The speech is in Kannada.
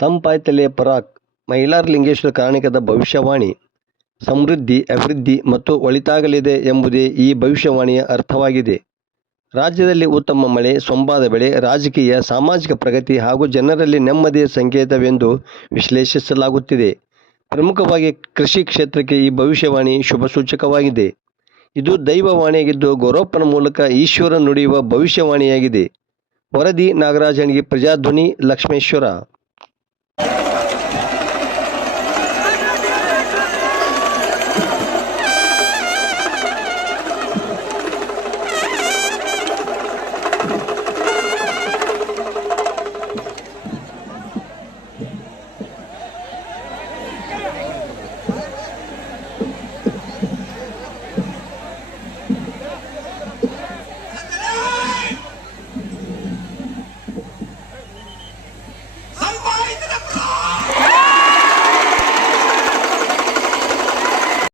ಸಂಪಾಯ್ತಲೆ ಪರಾಕ್ ಮೈಲಾರಲಿಂಗೇಶ್ವರ ಕಾರಣಿಕದ ಭವಿಷ್ಯವಾಣಿ. ಸಮೃದ್ಧಿ, ಅಭಿವೃದ್ಧಿ ಮತ್ತು ಒಳಿತಾಗಲಿದೆ ಎಂಬುದೇ ಈ ಭವಿಷ್ಯವಾಣಿಯ ಅರ್ಥವಾಗಿದೆ. ರಾಜ್ಯದಲ್ಲಿ ಉತ್ತಮ ಮಳೆ, ಸೊಂಪಾದ ಬೆಳೆ, ರಾಜಕೀಯ, ಸಾಮಾಜಿಕ ಪ್ರಗತಿ ಹಾಗೂ ಜನರಲ್ಲಿ ನೆಮ್ಮದಿಯ ಸಂಕೇತವೆಂದು ವಿಶ್ಲೇಷಿಸಲಾಗುತ್ತಿದೆ. ಪ್ರಮುಖವಾಗಿ ಕೃಷಿ ಕ್ಷೇತ್ರಕ್ಕೆ ಈ ಭವಿಷ್ಯವಾಣಿ ಶುಭಸೂಚಕವಾಗಿದೆ. ಇದು ದೈವವಾಣಿಯಾಗಿದ್ದು ಗೌರಪ್ಪನ ಮೂಲಕ ಈಶ್ವರ ನುಡಿಯುವ ಭವಿಷ್ಯವಾಣಿಯಾಗಿದೆ. ವರದಿ ನಾಗರಾಜ ಅಣಗಿ, ಪ್ರಜಾಧ್ವನಿ, ಲಕ್ಷ್ಮೇಶ್ವರ.